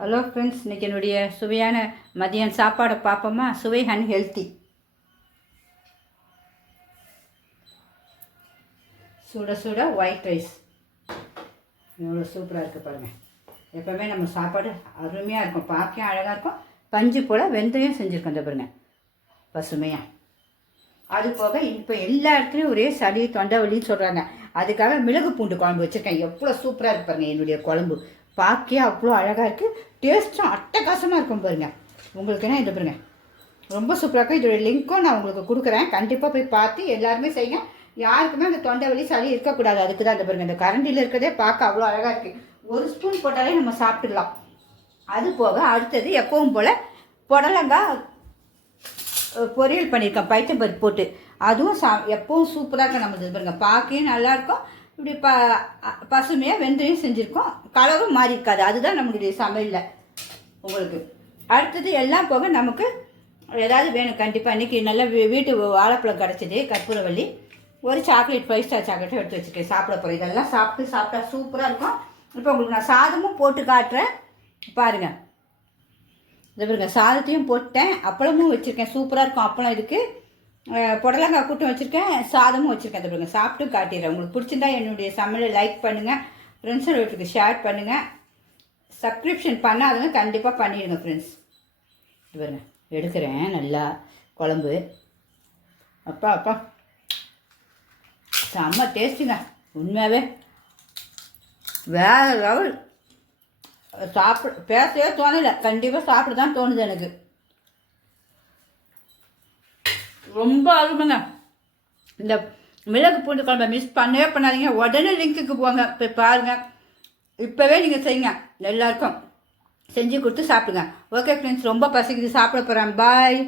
Hello friends, இன்றைக்கி என்னுடைய சுவையான மதியம் சாப்பாடை பார்ப்போமா? சுவை அண்ட் ஹெல்த்தி. சுட சுட ஒயிட் ரைஸ் எவ்வளோ சூப்பராக இருக்குது பாருங்கள். எப்போவுமே நம்ம சாப்பாடு அருமையாக இருக்கும், பார்க்க அழகாக இருக்கும். பஞ்சு போல் வெந்தயம் செஞ்சுருக்கோம் இந்த பாருங்கள், பசுமையாக. அது போக இப்போ எல்லா இடத்துலையும் ஒரே சளி தொண்டை வலின்னு சொல்கிறாங்க. அதுக்காக மிளகு பூண்டு குழம்பு வச்சுருக்கேன். எவ்வளோ சூப்பராக இருக்கு பாருங்கள் என்னுடைய குழம்பு. பார்க்கே அவ்வளோ அழகாக இருக்குது, டேஸ்ட்டும் அட்டகாசமாக இருக்கும் பாருங்கள். உங்களுக்குன்னா இந்த பாருங்கள் ரொம்ப சூப்பராக இருக்கும். இதோடைய லிங்க்கும் நான் உங்களுக்கு கொடுக்குறேன், கண்டிப்பாக போய் பார்த்து எல்லாருமே செய்யுங்க. யாருக்குமே அந்த தொண்டை வலி சளி இருக்கக்கூடாது, அதுக்கு தான் இந்த பாருங்கள். இந்த கரண்டியில் இருக்கிறதே பார்க்க அவ்வளோ அழகாக இருக்குது. ஒரு ஸ்பூன் போட்டாலே நம்ம சாப்பிட்டுடலாம். அது போக அடுத்தது எப்பவும் போல் புடலங்காய் பொரியல் பண்ணியிருக்கேன், பைத்தம்பருப்பு போட்டு. அதுவும் எப்பவும் சூப்பராக இருக்கும். நம்ம இது பாருங்கள் பார்க்கவே நல்லாயிருக்கும். இப்படி பசுமையாக வெந்தயம் செஞ்சுருக்கோம், கலரும் மாறி இருக்காது. அதுதான் நம்மளுடைய சமையலில் உங்களுக்கு. அடுத்தது எல்லாம் போக நமக்கு ஏதாவது வேணும் கண்டிப்பாக. இன்றைக்கி நல்லா வீட்டு வாழைப்பழம் கிடச்சிது, கற்பூரவள்ளி. ஒரு சாக்லேட் 5 ஸ்டார் சாக்லேட்டும் எடுத்து வச்சுருக்கேன், சாப்பிட போகிறேன். இதெல்லாம் சாப்பிட்டா சூப்பராக இருக்கும். இப்போ உங்களுக்கு நான் சாதமும் போட்டு காட்டுறேன் பாருங்கள். இதை பாருங்க, சாதத்தையும் போட்டேன், அப்பளமும் வச்சுருக்கேன், சூப்பராக இருக்கும். அப்பளம் இருக்குது, புடலங்காய் கூட்டம் வச்சுருக்கேன், சாதமும் வச்சுருக்கேன். அதை பாருங்கள், சாப்பிட்டு காட்டிடுறேன். உங்களுக்கு பிடிச்சிருந்தா என்னுடைய சமையலை லைக் பண்ணுங்கள், ஃப்ரெண்ட்ஸ் அண்ட் வீட்டுக்கு ஷேர் பண்ணுங்கள். சப்ஸ்கிரிப்ஷன் பண்ணாதவங்க கண்டிப்பாக பண்ணிடுங்க ஃப்ரெண்ட்ஸ். இது பாருங்க, எடுக்கிறேன் நல்லா குழம்பு. அப்பா செம்ம டேஸ்ட்டுங்க, உண்மையாகவே வேறு லெவல். பேசவே தோணலை, கண்டிப்பாக சாப்பிட தான் தோணுது எனக்கு. ரொம்ப அருமைங்க. இந்த மிளகு பூண்டு குழம்பை மிஸ் பண்ணவே பண்ணாதீங்க. உடனே லிங்க்குக்கு போங்க, போய் பாருங்கள். இப்போவே நீங்கள் செய்யுங்க, எல்லாருக்கும் செஞ்சு கொடுத்து சாப்பிடுங்க. ஓகே ஃப்ரெண்ட்ஸ், ரொம்ப பசிக்குது, சாப்பிட போகிறேன். பாய்.